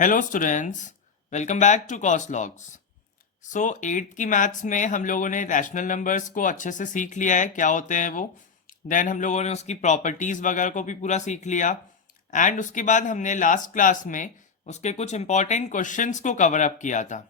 Hello students, welcome back to cos logs. So eighth की maths में हम लोगों ने रैशनल नंबर्स को अच्छे से सीख लिया है, क्या होते हैं वो। देन हम लोगों ने उसकी प्रॉपर्टीज़ वगैरह को भी पूरा सीख लिया। एंड उसके बाद हमने लास्ट क्लास में उसके कुछ इंपॉर्टेंट क्वेश्चंस को कवर अप किया था।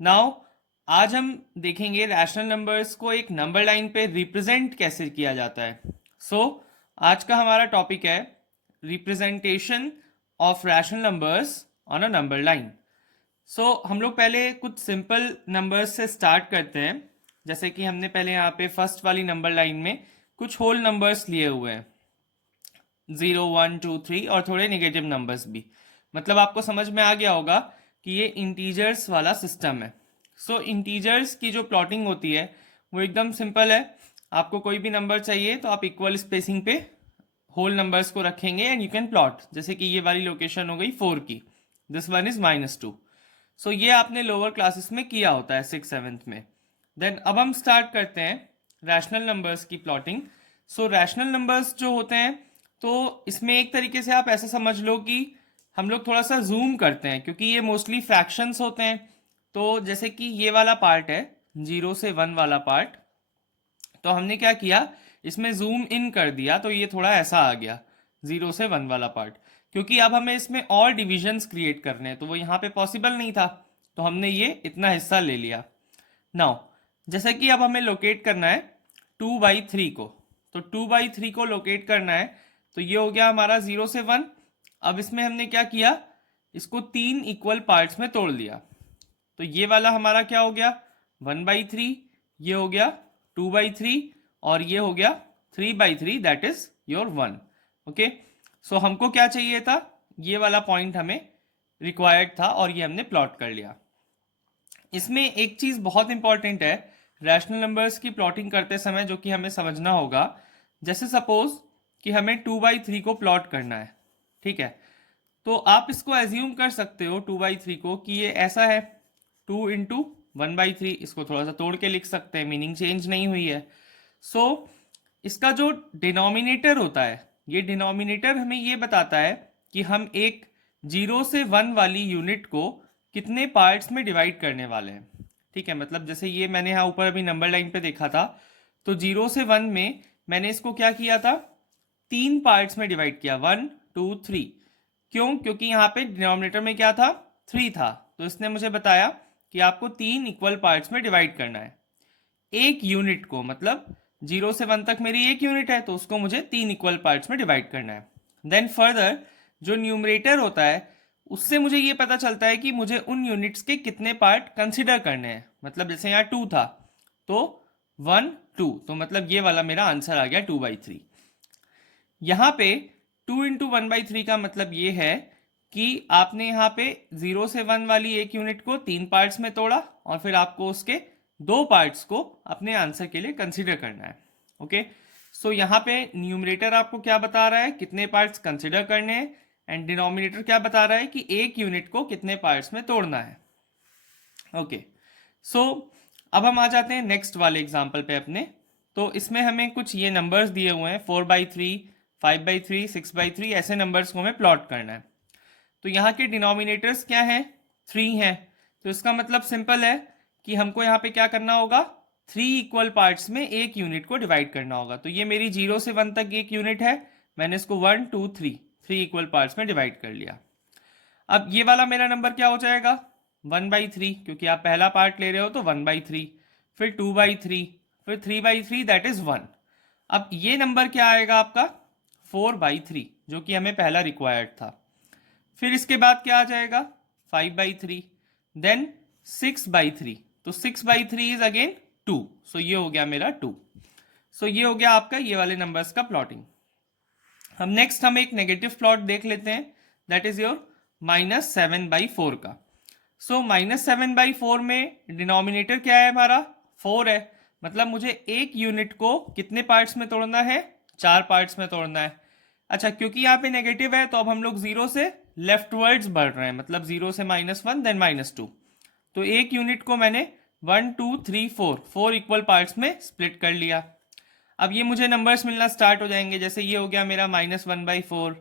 नाउ आज हम देखेंगे रैशनल नंबर्स को एक नंबर लाइन पे रिप्रेजेंट कैसे किया जाता है। सो आज का हमारा टॉपिक है representation of rational numbers on a number line. So हम लोग पहले कुछ सिंपल नंबर्स से स्टार्ट करते हैं। जैसे कि हमने पहले यहाँ पे फर्स्ट वाली नंबर लाइन में कुछ होल नंबर्स लिए हुए हैं, 0, 1, 2, 3 और थोड़े नेगेटिव नंबर्स भी। मतलब आपको समझ में आ गया होगा कि ये इंटीजर्स वाला सिस्टम है। सो इंटीजर्स की जो प्लॉटिंग होती है वो एकदम सिंपल है। आपको कोई भी नंबर चाहिए तो आप इक्वल स्पेसिंग पे होल नंबर्स को रखेंगे एंड यू कैन प्लॉट। जैसे कि ये वाली लोकेशन हो गई 4 की, दिस वन इज -2। सो ये आपने लोअर क्लासेस में किया होता है 6th 7th में। देन अब हम स्टार्ट करते हैं रैशनल नंबर्स की प्लॉटिंग। सो रैशनल नंबर्स जो होते हैं, तो इसमें एक तरीके से आप ऐसा समझ लो कि हम लोग थोड़ा सा जूम करते हैं, क्योंकि ये मोस्टली फ्रैक्शंस होते हैं। तो जैसे कि ये वाला पार्ट है 0 से 1 वाला पार्ट, तो हमने क्या किया, इसमें जूम इन कर दिया तो ये थोड़ा ऐसा आ गया 0 से 1 वाला पार्ट। क्योंकि अब हमें इसमें और डिविजन्स क्रिएट करने हैं तो वो यहाँ पे पॉसिबल नहीं था, तो हमने ये इतना हिस्सा ले लिया। नाउ जैसे कि अब हमें लोकेट करना है 2/3 को, तो 2/3 को लोकेट करना है। तो ये हो गया हमारा 0 से 1। अब इसमें हमने क्या किया, इसको 3 इक्वल पार्ट्स में तोड़ दिया। तो ये वाला हमारा क्या हो गया 1/3, ये हो गया 2/3 और ये हो गया 3/3, दैट इज योर 1। ओके, सो हमको क्या चाहिए था, ये वाला पॉइंट हमें रिक्वायर्ड था और ये हमने प्लॉट कर लिया। इसमें एक चीज बहुत इंपॉर्टेंट है रैशनल नंबर्स की प्लॉटिंग करते समय, जो कि हमें समझना होगा। जैसे सपोज कि हमें 2/3 को प्लॉट करना है, ठीक है। तो आप इसको एज्यूम कर सकते हो 2/3 को कि ये ऐसा है 2 × 1/3। इसको थोड़ा सा तोड़ के लिख सकते हैं, मीनिंग चेंज नहीं हुई है। सो इसका जो डिनोमिनेटर होता है, ये डिनोमिनेटर हमें ये बताता है कि हम एक 0 से 1 वाली यूनिट को कितने पार्ट्स में डिवाइड करने वाले हैं। ठीक है, मतलब जैसे ये मैंने यहाँ ऊपर अभी नंबर लाइन पे देखा था, तो 0 से 1 में मैंने इसको क्या किया था, 3 पार्ट्स में डिवाइड किया, 1, 2, 3। क्यों, क्योंकि यहाँ पे डिनोमिनेटर में क्या था, 3 था। तो इसने मुझे बताया कि आपको 3 इक्वल पार्ट्स में डिवाइड करना है एक यूनिट को। मतलब 0 से 1 तक मेरी एक यूनिट है, तो उसको मुझे 3 इक्वल पार्ट्स में डिवाइड करना है। देन फर्दर जो न्यूमरेटर होता है, उससे मुझे ये पता चलता है कि मुझे उन यूनिट्स के कितने पार्ट कंसिडर करने हैं। मतलब जैसे यहाँ 2 था, तो 1, 2, तो मतलब ये वाला मेरा आंसर आ गया 2/3। यहाँ पे 2 × 1/3 का मतलब ये है कि आपने यहाँ पे 0 से 1 वाली एक यूनिट को 3 पार्ट्स में तोड़ा और फिर आपको उसके 2 पार्ट्स को अपने आंसर के लिए कंसिडर करना है। ओके, सो यहाँ पे न्यूमरेटर आपको क्या बता रहा है, कितने पार्ट्स कंसिडर करने हैं, एंड डिनोमिनेटर क्या बता रहा है कि एक यूनिट को कितने पार्ट्स में तोड़ना है। ओके, सो अब हम आ जाते हैं नेक्स्ट वाले एग्जाम्पल पे अपने। तो इसमें हमें कुछ ये नंबर्स दिए हुए हैं 4/3, 5/3, 6/3, ऐसे नंबर्स को हमें प्लॉट करना है। तो यहाँ के डिनोमिनेटर्स क्या हैं, 3 हैं। तो इसका मतलब सिंपल है कि हमको यहाँ पे क्या करना होगा, 3 इक्वल पार्ट्स में एक यूनिट को डिवाइड करना होगा। तो ये मेरी 0 से 1 तक एक यूनिट है, मैंने इसको 1, 2, 3 इक्वल पार्ट्स में डिवाइड कर लिया। अब ये वाला मेरा नंबर क्या हो जाएगा, 1/3, क्योंकि आप पहला पार्ट ले रहे हो तो 1/3, फिर 2/3, फिर 3/3, दैट इज 1। अब ये नंबर क्या आएगा आपका 4/3, जो कि हमें पहला रिक्वायर्ड था। फिर इसके बाद क्या आ जाएगा 5/3, देन 6/3। तो 6/3 इज अगेन 2, सो ये हो गया मेरा 2। सो ये हो गया आपका ये वाले नंबर्स का प्लॉटिंग। हम नेक्स्ट हम एक नेगेटिव प्लॉट देख लेते हैं, दैट इज योर -7/4 का। सो -7/4 में डिनोमिनेटर क्या है हमारा, 4 है। मतलब मुझे एक यूनिट को कितने पार्ट्स में तोड़ना है, 4 पार्ट्स में तोड़ना है। अच्छा, क्योंकि यहाँ पे नेगेटिव है तो अब हम लोग 0 से लेफ्टवर्ड्स बढ़ रहे हैं, मतलब 0 से -1 देन -2। तो एक यूनिट को मैंने 1, 2, 3, 4 इक्वल पार्ट्स में स्प्लिट कर लिया। अब ये मुझे नंबर्स मिलना स्टार्ट हो जाएंगे। जैसे ये हो गया मेरा -1/4,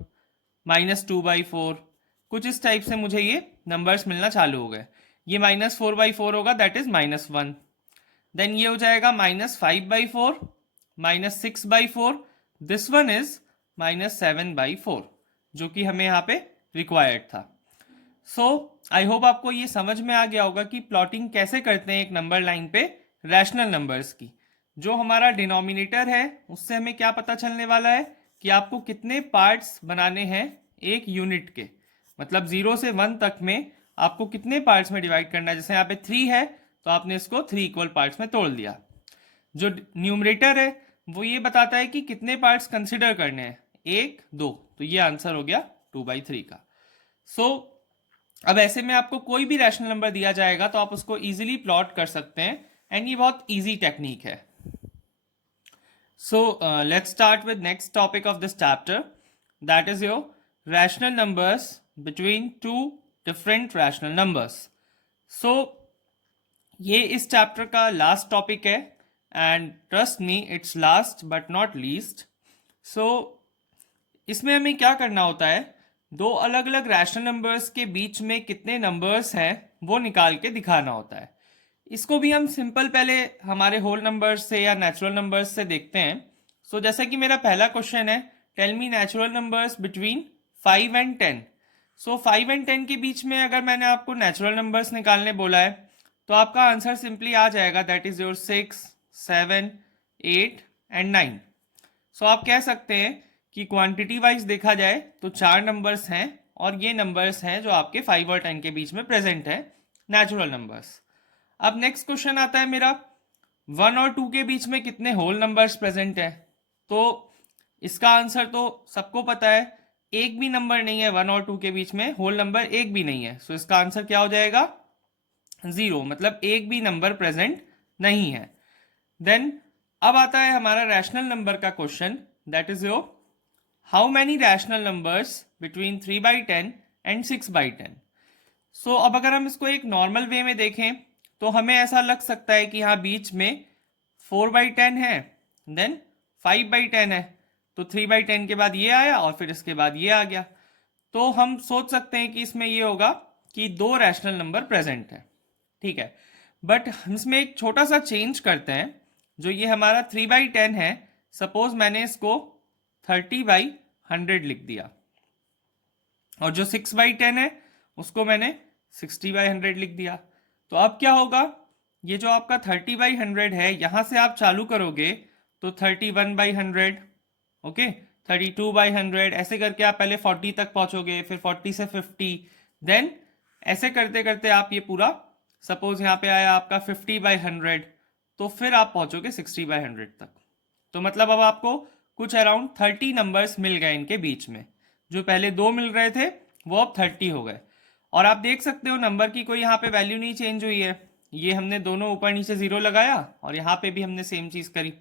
-2/4, कुछ इस टाइप से मुझे ये नंबर्स मिलना चालू हो गए। ये -4/4 होगा, दैट इज -1। देन ये हो जाएगा -5/4, -6/4, दिस वन इज -7/4, जो कि हमें यहाँ पे रिक्वायर्ड था। सो आई होप आपको ये समझ में आ गया होगा कि प्लॉटिंग कैसे करते हैं एक नंबर लाइन पे रैशनल नंबर्स की। जो हमारा डिनोमिनेटर है उससे हमें क्या पता चलने वाला है कि आपको कितने पार्ट्स बनाने हैं एक यूनिट के, मतलब 0 से 1 तक में आपको कितने पार्ट्स में डिवाइड करना है। जैसे यहाँ पे 3 है तो आपने इसको 3 इक्वल पार्ट्स में तोड़ दिया। जो न्यूमरेटर है वो ये बताता है कि कितने पार्ट्स कंसिडर करने हैं, 1 2, तो ये आंसर हो गया 2/3 का। सो अब ऐसे में आपको कोई भी रैशनल नंबर दिया जाएगा तो आप उसको इजीली प्लॉट कर सकते हैं, एंड ये बहुत इजी टेक्निक है। So let's start with next topic of this chapter, that is your rational numbers between two different rational numbers. So ये इस चैप्टर का लास्ट टॉपिक है, and trust me it's last but not least. So इसमें हमें क्या करना होता है, दो अलग अलग रैशनल नंबर्स के बीच में कितने नंबर्स हैं वो निकाल के दिखाना होता है। इसको भी हम सिंपल पहले हमारे होल नंबर्स से या नेचुरल नंबर्स से देखते हैं। सो जैसे कि मेरा पहला क्वेश्चन है, tell me natural numbers between 5 and 10। So 5 and 10 के बीच में अगर मैंने आपको नेचुरल नंबर्स निकालने बोला है तो आपका आंसर सिंपली आ जाएगा, दैट इज योर 6 7 8 एंड 9। सो आप कह सकते हैं कि क्वांटिटी वाइज देखा जाए तो 4 नंबर्स हैं, और ये नंबर्स हैं जो आपके 5 और 10 के बीच में प्रेजेंट है, नेचुरल नंबर्स। अब नेक्स्ट क्वेश्चन आता है मेरा, 1 और 2 के बीच में कितने होल नंबर्स प्रेजेंट है। तो इसका आंसर तो सबको पता है, एक भी नंबर नहीं है 1 और 2 के बीच में, होल नंबर एक भी नहीं है। सो इसका आंसर क्या हो जाएगा, 0, मतलब एक भी नंबर प्रेजेंट नहीं है। देन अब आता है हमारा रैशनल नंबर का question, that is your how many rational numbers between 3/10 and 6/10। सो अब अगर हम इसको एक नॉर्मल वे में देखें तो हमें ऐसा लग सकता है कि यहाँ बीच में 4/10 है, देन 5/10 है, तो 3/10 के बाद ये आया और फिर इसके बाद ये आ गया। तो हम सोच सकते हैं कि इसमें ये होगा कि दो रैशनल नंबर प्रेजेंट है, ठीक है। बट हम इसमें एक छोटा सा चेंज करते हैं। जो ये हमारा 3/10 है, सपोज मैंने इसको 30/100 लिख दिया, और जो 6/10 है उसको मैंने 60/100 लिख दिया। तो अब क्या होगा, ये जो आपका 30/100 है यहां से आप चालू करोगे तो 31/100, ओके, 32/100, ऐसे करके आप पहले 40 तक पहुंचोगे, फिर 40 से 50, देन ऐसे करते करते आप ये पूरा, सपोज यहाँ पे आया आपका 50/100, तो फिर आप पहुंचोगे 60/100 तक। तो मतलब अब आपको कुछ अराउंड 30 नंबर्स मिल गए इनके बीच में। जो पहले 2 मिल रहे थे वो अब 30 हो गए। और आप देख सकते हो नंबर की कोई यहाँ पे वैल्यू नहीं चेंज हुई है, ये हमने दोनों ऊपर नीचे 0 लगाया और यहाँ पे भी हमने सेम चीज़ करी,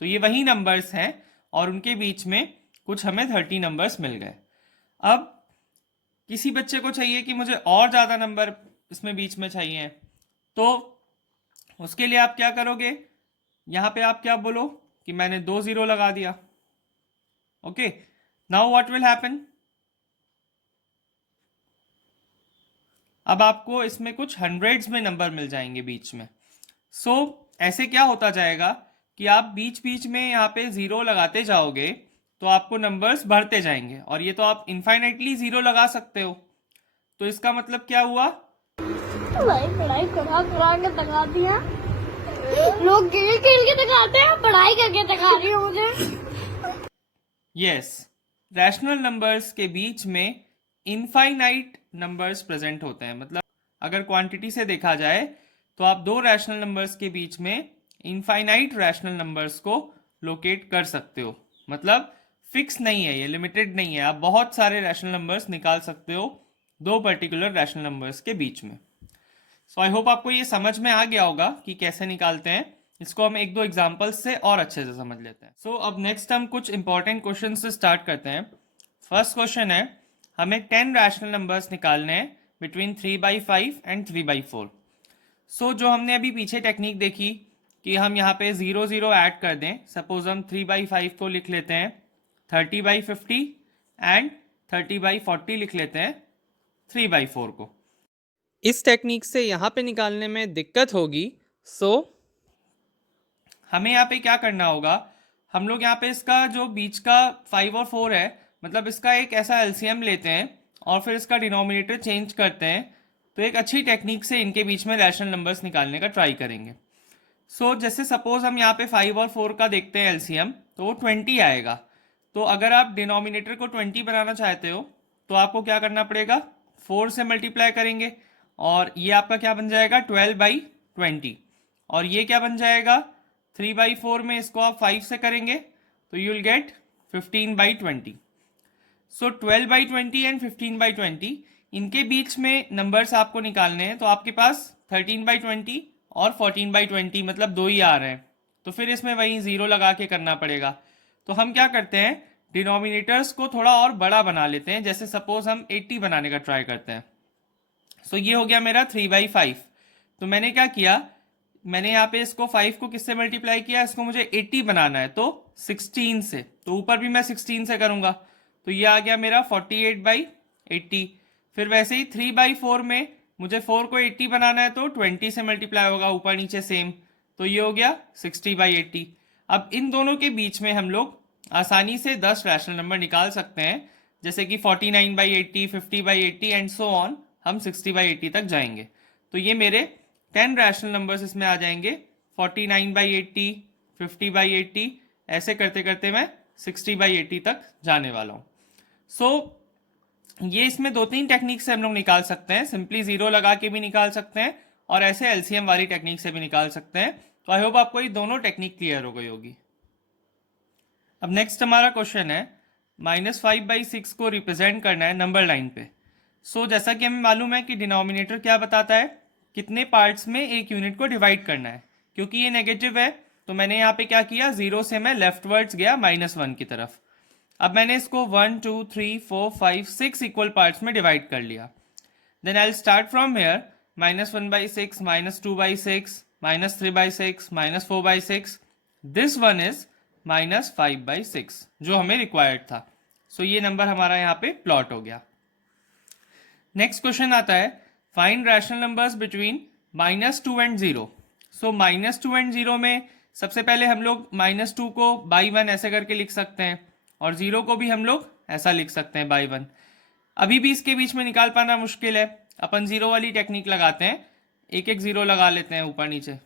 तो ये वही नंबर्स हैं और उनके बीच में कुछ हमें 30 नंबर्स मिल गए। अब किसी बच्चे को चाहिए कि मुझे और ज़्यादा नंबर इसमें बीच में चाहिए, तो उसके लिए आप क्या करोगे, यहाँ पे आप क्या बोलो कि मैंने 2 0 लगा दिया, okay. Now what will happen, अब आपको इसमें कुछ हंड्रेड्स में नंबर मिल जाएंगे बीच में। सो ऐसे क्या होता जाएगा कि आप बीच बीच में यहाँ पे 0 लगाते जाओगे तो आपको नंबर्स बढ़ते जाएंगे, और ये तो आप इनफाइनाइटली 0 लगा सकते हो। तो इसका मतलब क्या हुआ, भाई पढ़ाई करा करा के तका दिया, लोग खेल खेल के तकाते हैं, पढ़ाई करके तका रही हो मुझे। यस, रैशनल नंबर्स के बीच में इनफाइनाइट नंबर्स प्रेजेंट होते हैं। मतलब अगर क्वांटिटी से देखा जाए तो आप दो रैशनल नंबर्स के बीच में इनफाइनाइट रैशनल नंबर्स को लोकेट कर सकते हो। मतलब फिक्स नहीं है, ये लिमिटेड नहीं है, आप बहुत सारे रैशनल नंबर्स निकाल सकते हो दो पर्टिकुलर रैशनल नंबर्स के बीच में। सो आई होप आपको ये समझ में आ गया होगा कि कैसे निकालते हैं। इसको हम एक दो एग्जांपल्स से और अच्छे से समझ लेते हैं। सो अब नेक्स्ट हम कुछ इंपॉर्टेंट क्वेश्चन से स्टार्ट करते हैं। फर्स्ट क्वेश्चन है, हमें 10 रैशनल नंबर्स निकालने हैं बिटवीन 3/5 एंड 3/4। सो जो हमने अभी पीछे टेक्निक देखी कि हम यहाँ पे 0 0 ऐड कर दें, सपोज हम 3/5 को लिख लेते हैं 30/50 एंड 30/40 लिख लेते हैं, 3/4 को। इस टेक्निक से यहाँ पे निकालने में दिक्कत होगी, सो हमें यहाँ पे क्या करना होगा, हम लोग यहाँ पे इसका जो बीच का 5 और 4 है, मतलब इसका एक ऐसा एलसीएम लेते हैं और फिर इसका डिनोमिनेटर चेंज करते हैं, तो एक अच्छी टेक्निक से इनके बीच में रैशनल नंबर्स निकालने का ट्राई करेंगे। सो जैसे सपोज हम यहाँ पे 5 और 4 का देखते हैं एलसीएम, तो वो 20 आएगा। तो अगर आप डिनोमिनेटर को 20 बनाना चाहते हो तो आपको क्या करना पड़ेगा, 4 से मल्टीप्लाई करेंगे और ये आपका क्या बन जाएगा 12/20, और ये क्या बन जाएगा 3/4 में इसको आप 5 से करेंगे तो you will get 15/20। So 12/20 and 15/20 इनके बीच में नंबर्स आपको निकालने हैं, तो आपके पास 13/20 और 14/20 मतलब दो ही आ रहे हैं, तो फिर इसमें वही जीरो लगा के करना पड़ेगा। तो हम क्या करते हैं, डिनोमिनेटर्स को थोड़ा और बड़ा बना लेते हैं, जैसे सपोज हम 80 बनाने का ट्राई करते हैं। सो ये हो गया मेरा 3/5। तो मैंने क्या किया, मैंने यहाँ पे इसको 5 को किससे मल्टीप्लाई किया, इसको मुझे 80 बनाना है तो 16 से, तो ऊपर भी मैं 16 से करूंगा, तो ये आ गया मेरा 48/80। फिर वैसे ही 3/4 में मुझे 4 को 80 बनाना है तो 20 से मल्टीप्लाई होगा ऊपर नीचे सेम, तो ये हो गया 60/80। अब इन दोनों के बीच में हम लोग आसानी से 10 रैशनल नंबर निकाल सकते हैं, जैसे कि 49/80, 50/80 एंड सो ऑन, हम 60/80 तक जाएंगे। तो ये मेरे 10 रैशनल नंबर्स इसमें आ जाएंगे, 49/80, 50/80, ऐसे करते करते मैं 60/80 तक जाने वाला हूँ। सो ये इसमें 2-3 टेक्निक से हम लोग निकाल सकते हैं, सिंपली जीरो लगा के भी निकाल सकते हैं और ऐसे एलसीएम वाली टेक्निक से भी निकाल सकते हैं। तो आई होप आपको ये दोनों टेक्निक क्लियर हो गई होगी। अब नेक्स्ट हमारा क्वेश्चन है, -5/6 को रिप्रेजेंट करना है नंबर लाइन पे। सो जैसा कि हमें मालूम है कि डिनोमिनेटर क्या बताता है, कितने पार्ट्स में एक यूनिट को डिवाइड करना है। क्योंकि ये नेगेटिव है तो मैंने यहाँ पे क्या किया, जीरो से मैं लेफ्टवर्ड्स गया -1 की तरफ। अब मैंने इसको 1 2 3 4 5 6 इक्वल पार्ट्स में डिवाइड कर लिया। Then I will start from here, -1/6, -2/6, -3/6, -4/6, this one is -5/6 जो हमें रिक्वायर्ड था। सो ये नंबर हमारा यहाँ पे प्लॉट हो गया। नेक्स्ट क्वेश्चन आता है, find rational numbers between -2 and 0। So -2 and 0 में सबसे पहले हम लोग -2 को बाई 1 ऐसे करके लिख सकते हैं और 0 को भी हम लोग ऐसा लिख सकते हैं बाई 1। अभी भी इसके बीच में निकाल पाना मुश्किल है, अपन जीरो वाली टेक्निक लगाते हैं, एक एक जीरो लगा लेते हैं ऊपर नीचे,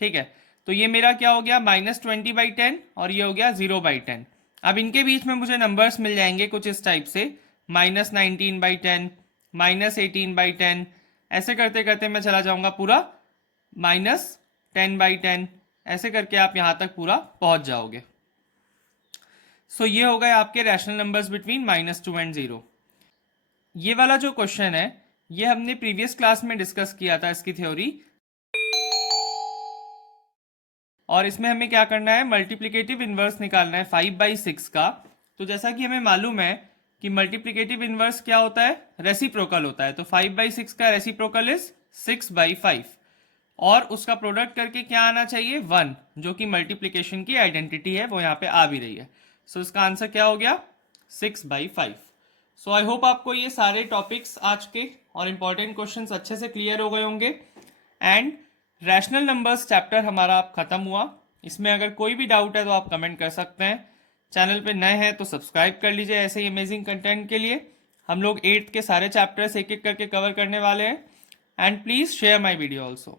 ठीक है। तो ये मेरा क्या हो गया, -20/10 और ये हो गया 0/10। अब इनके बीच में मुझे नंबर्स मिल जाएंगे कुछ इस टाइप से, -19/10, -18/10, ऐसे करते करते मैं चला जाऊंगा पूरा -10/10, ऐसे करके आप यहाँ तक पूरा पहुंच जाओगे। सो ये हो गए आपके रैशनल नंबर्स बिटवीन -2 एंड 0। ये वाला जो क्वेश्चन है ये हमने प्रीवियस क्लास में डिस्कस किया था इसकी थ्योरी, और इसमें हमें क्या करना है, मल्टीप्लिकेटिव इनवर्स निकालना है 5/6 का। तो जैसा कि हमें मालूम है कि मल्टीप्लिकेटिव इनवर्स क्या होता है, रेसिप्रोकल होता है। तो 5/6 का रेसिप्रोकल इज 6/5 और उसका प्रोडक्ट करके क्या आना चाहिए 1, जो कि मल्टीप्लिकेशन की आइडेंटिटी है, वो यहाँ पे आ भी रही है। सो इसका आंसर क्या हो गया 6/5। सो आई होप आपको ये सारे टॉपिक्स आज के और इम्पॉर्टेंट क्वेश्चंस अच्छे से क्लियर हो गए होंगे। एंड रैशनल नंबर्स चैप्टर हमारा अब खत्म हुआ। इसमें अगर कोई भी डाउट है तो आप कमेंट कर सकते हैं। चैनल पे नए हैं तो सब्सक्राइब कर लीजिए ऐसे ही अमेजिंग कंटेंट के लिए। हम लोग 8th के सारे चैप्टर्स एक एक करके कवर करने वाले हैं। And please share my video also.